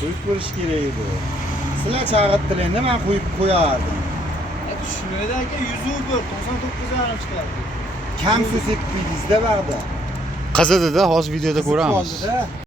Qo'yib ko'rish kerak edi. Sizlar chaqirtirganda men qo'yib qo'yardim. Tushunmaydi aka, 100 bir 99.5 chiqardi. Kam so'zib qo'ydingiz-da ba'da. Qizidi-da, hozir videoda ko'ramiz. Qoldi-da.